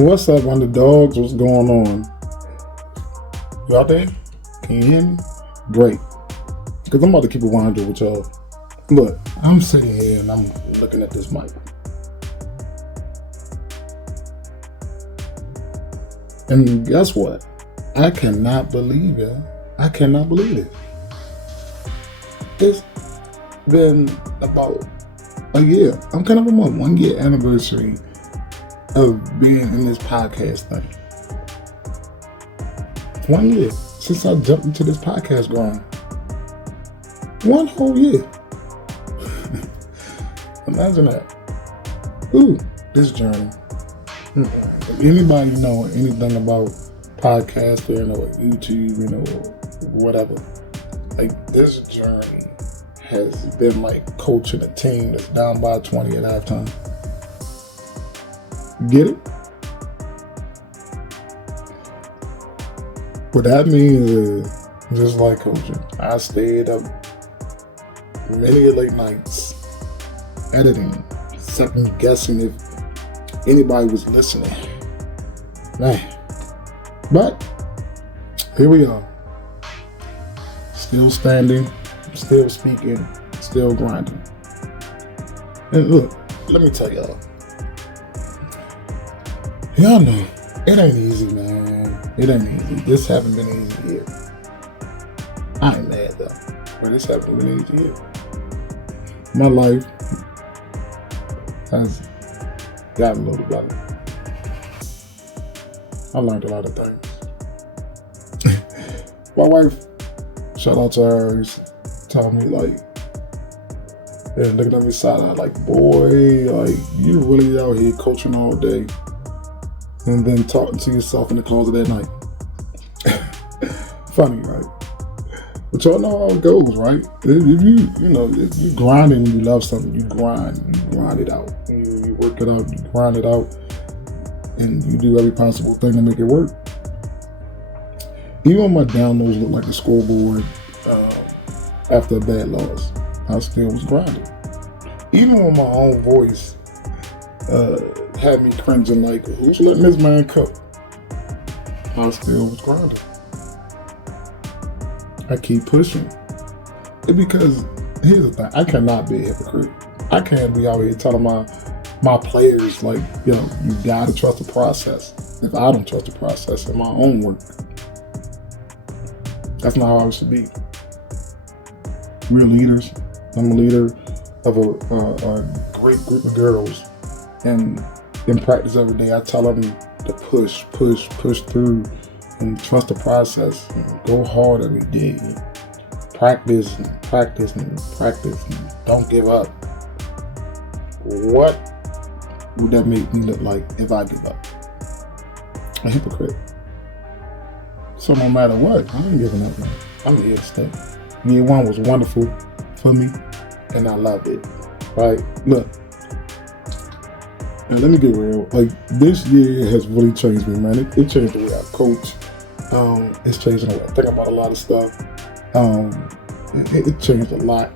What's up, Underdogs? What's going on? You out there? Can you hear me? Great. Because I'm about to keep it 100 with y'all. Look, I'm sitting here and I'm looking at this mic. And guess what? I cannot believe it. I cannot believe it. It's been about a year. I'm kind of on my 1 year anniversary of being in this podcast thing. 1 year since I jumped into this podcast grind. 1 whole year. Imagine that. Ooh, this journey. If anybody know anything about podcasting or YouTube, whatever, like this journey has been like coaching a team that's down by 20 at halftime. Get it? What that means is, just like coaching, I stayed up many late nights editing, second guessing if anybody was listening. Man. But here we are. Still standing, still speaking, still grinding. And look, let me tell y'all. Y'all know, it ain't easy, man. It ain't easy. This haven't been easy yet. I ain't mad though, but this haven't been easy yet. My life has gotten a little better. I learned a lot of things. My wife, shout out to her, used to tell me like, and looking at me side eye like, boy, like you really out here coaching all day. And then talking to yourself in the closet at night. Funny, right? But y'all know how it goes, right? If you grind and you love something, you grind it out. You work it out, you grind it out, and you do every possible thing to make it work. Even when my downloads look like a scoreboard after a bad loss, I still was grinding. Even when my own voice had me cringing like, who's letting this man cook? I still was grinding. I keep pushing. It's because, here's the thing, I cannot be a hypocrite. I can't be out here telling my players like, you gotta trust the process. If I don't trust the process in my own work. That's not how it should be. We're leaders. I'm a leader of a great group of girls. And in practice every day, I tell them to push through and trust the process and go hard every day. Practice and don't give up. What would that make me look like if I give up? A hypocrite. So no matter what, I ain't giving up, man. I'm here to stay. Year 1 was wonderful for me, and I loved it. Right? Look. And let me get real. Like, this year has really changed me, man. It changed the way I coach. It's changed the way I think about a lot of stuff. It changed a lot.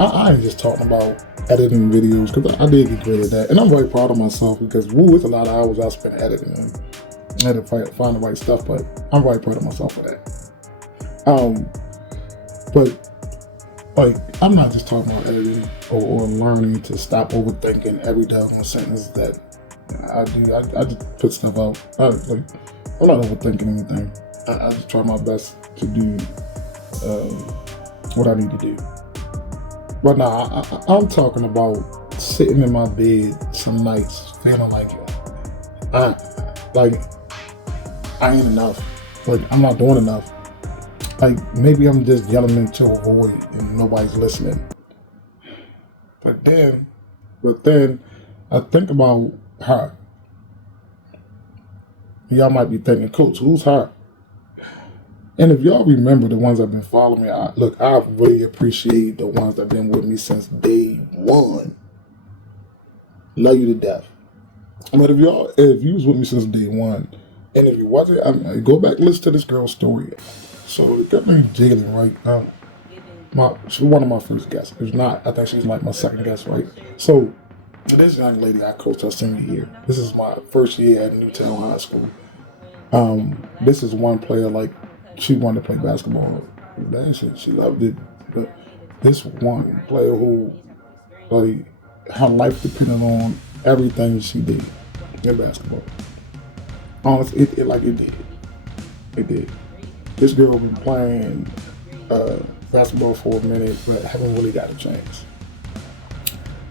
I ain't just talking about editing videos, because I did get great at that. And I'm very proud of myself because, it's a lot of hours I spent editing. And I had to find the right stuff, but I'm very proud of myself for that. But like, I'm not just talking about editing or learning to stop overthinking every dozen sentence that I do. I just put stuff out. I'm not overthinking anything. I just try my best to do what I need to do. But now I'm talking about sitting in my bed some nights feeling like I ain't enough. Like, I'm not doing enough. Like, maybe I'm just yelling into a void and nobody's listening. But then I think about her. Y'all might be thinking, Coach, who's her? And if y'all remember the ones that have been following me, I really appreciate the ones that have been with me since day 1. Love you to death. But if you was with me since day 1, and if you wasn't, go back and listen to this girl's story. So the girl named Jalen, right? She's one of my first guests. If not, I think she's like my second guest, right? So And this young lady I coached her senior year. This is my first year at Newtown High School. This is one player, like, she wanted to play basketball. Man, she loved it. But this one player who, like, her life depended on everything she did in basketball. Honestly, it did. It did. This girl been playing basketball for a minute, but haven't really got a chance.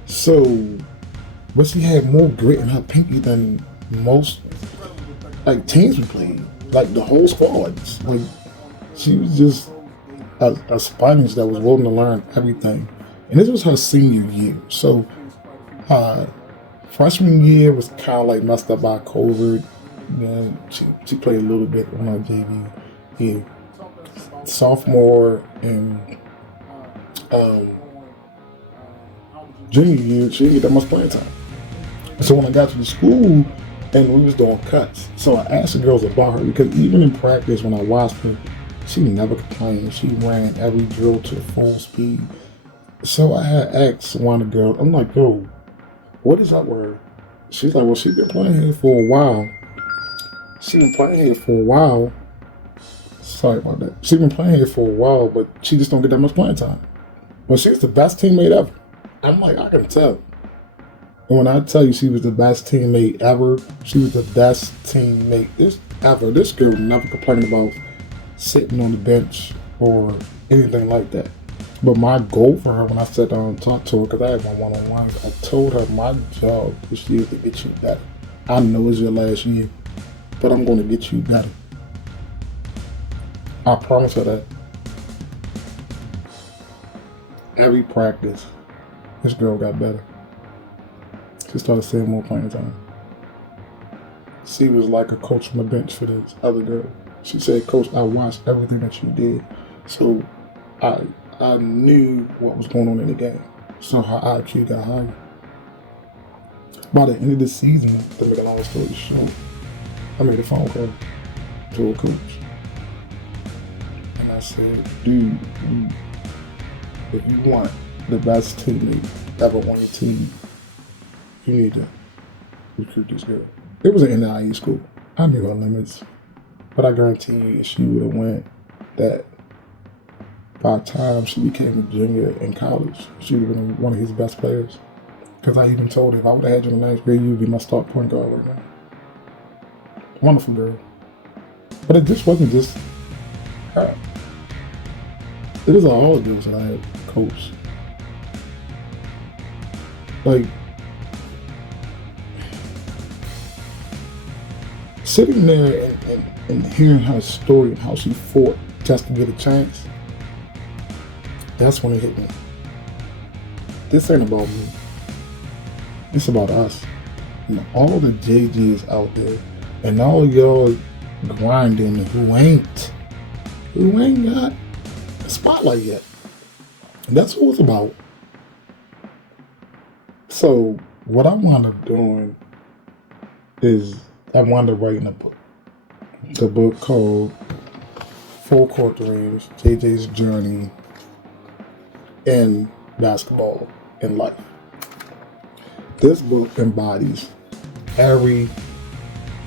So, but she had more grit in her pinky than most, like, teams we played. Like, the whole squads. Like, she was just a sponge that was willing to learn everything. And this was her senior year. So, freshman year was kind of like messed up by COVID. Yeah, she played a little bit on our JV here. Sophomore and junior year, she didn't get that much playing time. So when I got to the school and we was doing cuts, so I asked the girls about her because even in practice when I watched her, she never complained. She ran every drill to full speed. So I had asked one of the girls, I'm like, yo, what is that word? She's like, well, she's been playing here for a while. Sorry about that. She's been playing here for a while, but she just don't get that much playing time. But she's the best teammate ever. I'm like, I can tell. And when I tell you she was the best teammate ever, she was the best teammate ever. This girl never complained about sitting on the bench or anything like that. But my goal for her when I sat down and talked to her, because I had my one-on-ones, I told her my job this year is to get you better. I know it's your last year, but I'm going to get you better. I promise her that. Every practice, this girl got better. She started seeing more playing time. She was like a coach on the bench for this other girl. She said, Coach, I watched everything that you did. So I knew what was going on in the game. So her IQ got higher. By the end of the season, to make a long story short, I made a phone call to a coach. And I said, dude, if you want the best teammate ever on your team, you need to recruit this girl. It was an NIE school. I knew her limits. But I guarantee you, she would have went that by the time she became a junior in college, she would have been one of his best players. Because I even told her, if I would have had you in the last grade, you would be my start point guard right now. Wonderful girl. But it just wasn't just her. It was all the girls that I had coached. Like, sitting there and hearing her story and how she fought just to get a chance, that's when it hit me. This ain't about me. It's about us. And all the JGs out there and all y'all grinding who ain't got the spotlight yet. And that's what it's about. So what I wound up doing is I wound up writing a book. The book called Full Court Dreams, JJ's Journey in Basketball and Life. This book embodies every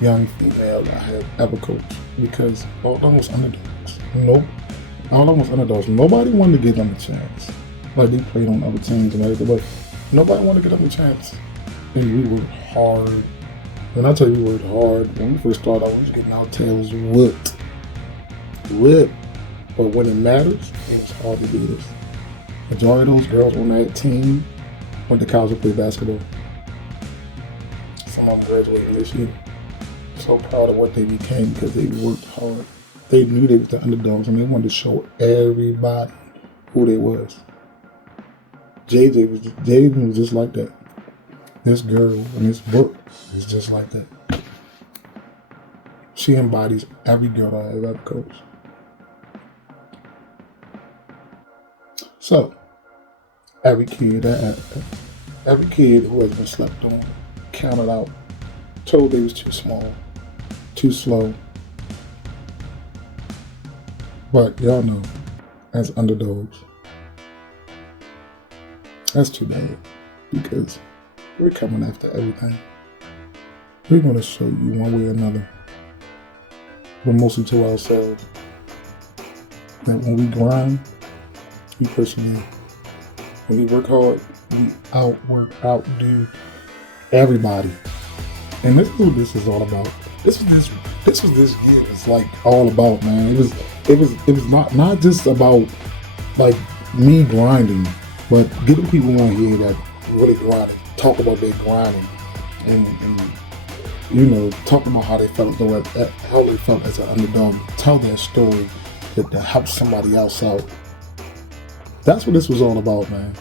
young female I have ever coached because all of them was underdogs. All of them was underdogs. Nobody wanted to give them a chance. Like, they played on other teams and everything, but nobody wanted to give them a chance. And we worked hard. When I tell you we worked hard, when we first started out, we was getting our tails whipped. But when it matters, it was hard to beat us. Majority of those girls on that team went to college to play basketball. Some of them graduated this year. So proud of what they became because they worked hard. They knew they was the underdogs and they wanted to show everybody who they was. JJ was just like that. This girl in this book is just like that. She embodies every girl I have ever coached. So, every kid who has been slept on, counted out, told they was too small, too slow. But y'all know, as underdogs, that's too bad because We're coming after everything. We're going to show you one way or another, but mostly to ourselves, that when we grind, we persevere. When we work hard, we outdo everybody. And this is what this is all about. This was this year was like all about, man. It was not just about like me grinding, but getting people on here that really grinding, talk about their grinding, and you know, talk about how they felt as an underdog, tell their story that help somebody else out. That's what this was all about, man.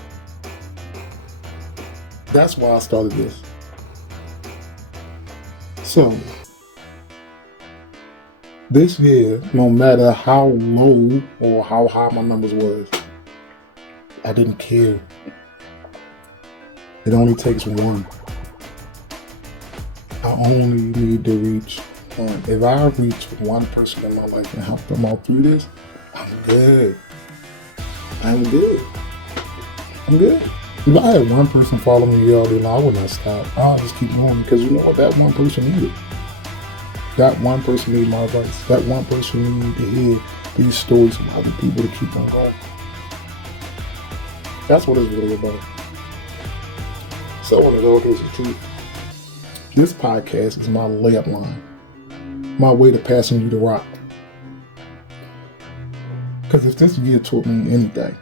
That's why I started this. So, this year, no matter how low or how high my numbers was, I didn't care. It only takes one. I only need to reach one. If I reach one person in my life and help them out through this, I'm good. I'm good. If I had one person follow me all day long, I would not stop. I'll just keep going because you know what that one person needed. That one person needed my advice. That one person needed to hear these stories from other people to keep on going. That's what it's really about. So, Underdog, here's the truth. This podcast is my layup line. My way to passing you the rock. Because if this year taught me anything,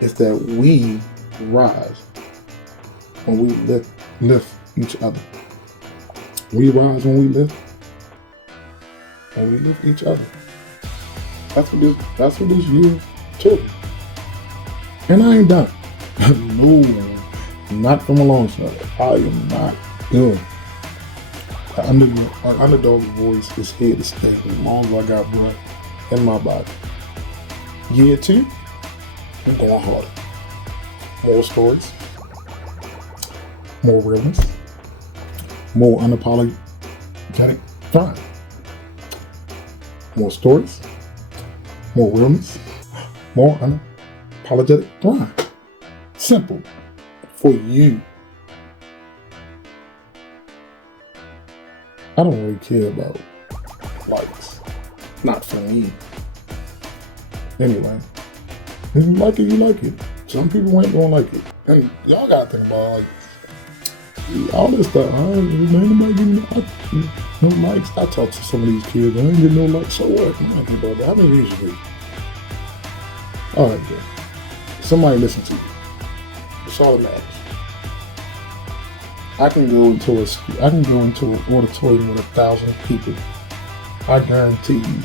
it's that we rise when we lift each other. We rise when we lift each other. That's what this year taught me. And I ain't done. No, not from a long shot. I am not done. The Underdawgs Voice is here to stay as long as I got blood in my body. Year 2, I'm going harder. More stories, more realness, more unapologetic fun. More stories, more realness, more unapologetic fun. Simple for you. I don't really care about likes. Not for me. Anyway, if you like it, you like it. Some people ain't gonna like it. And y'all gotta think about like all this stuff. Ain't nobody getting no likes. I talk to some of these kids, I ain't getting no likes. So what? I'm not getting about that. How many views you get? Alright, good. Somebody listen to you. It's all that matters. I can go into an auditorium with 1,000 people. I guarantee you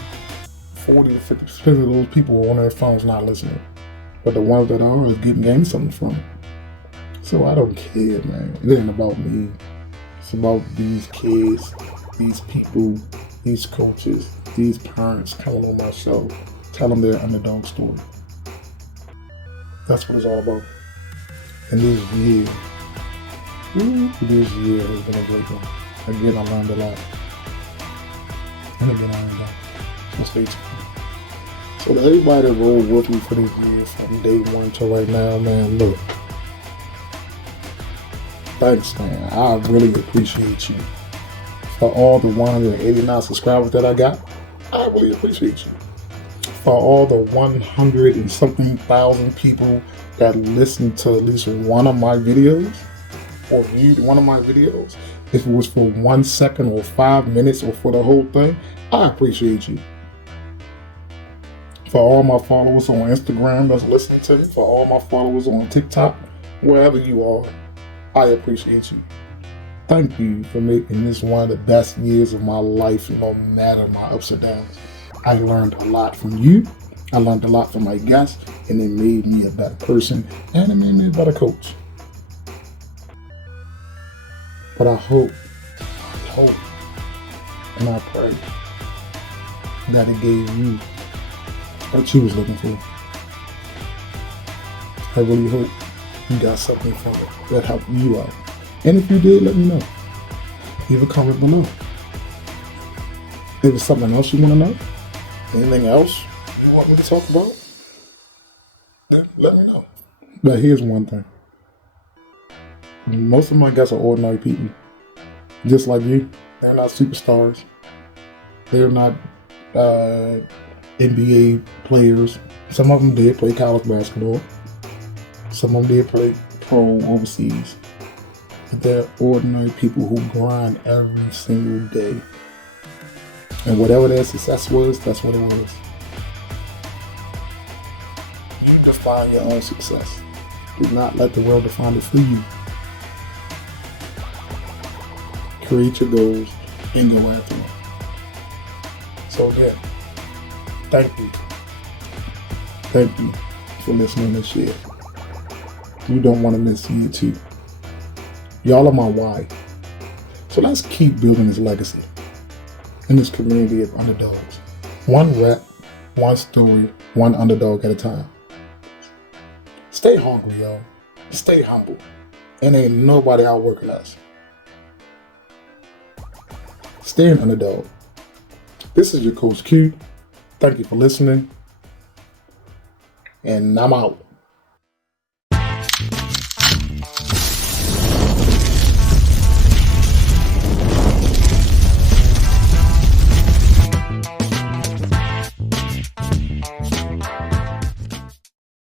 40 to 50% of those people are on their phones not listening. But the ones that are is getting something from it. So I don't care, man. It ain't about me. It's about these kids, these people, these coaches, these parents coming on my show, telling their underdog story. That's what it's all about. And this year has been a great one. Again, I learned a lot. And again, I ain't done. So stay tuned. So to everybody that rolled with me for this year from day one to right now, man, look. Thanks, man. I really appreciate you. For all the 189 subscribers that I got, I really appreciate you. For all the 100 and something thousand people that listened to at least one of my videos or viewed one of my videos, if it was for 1 second or 5 minutes or for the whole thing, I appreciate you. For all my followers on Instagram that's listening to me, for all my followers on TikTok, wherever you are, I appreciate you. Thank you for making this one of the best years of my life, no matter my ups or downs. I learned a lot from you. I learned a lot from my guests, and it made me a better person, and it made me a better coach. But I hope, and I pray that it gave you what you was looking for. I really hope you got something from it that helped you out. And if you did, let me know. Leave a comment below. If there's something else you want to know, anything else you want me to talk about, then let me know. But here's one thing. Most of my guests are ordinary people, just like you. They're not superstars. They're not NBA players. Some of them did play college basketball. Some of them did play pro overseas. But they're ordinary people who grind every single day. And whatever their success was, that's what it was. You define your own success. Do not let the world define it for you. Create your goals and go after them. So again, thank you. Thank you for listening to this shit. You don't want to miss you too. Y'all are my why. So let's keep building this legacy in this community of underdogs. One rep, one story, one underdog at a time. Stay hungry, y'all. Stay humble. And ain't nobody outworking us. Stay an underdog. This is your Coach Q. Thank you for listening. And I'm out.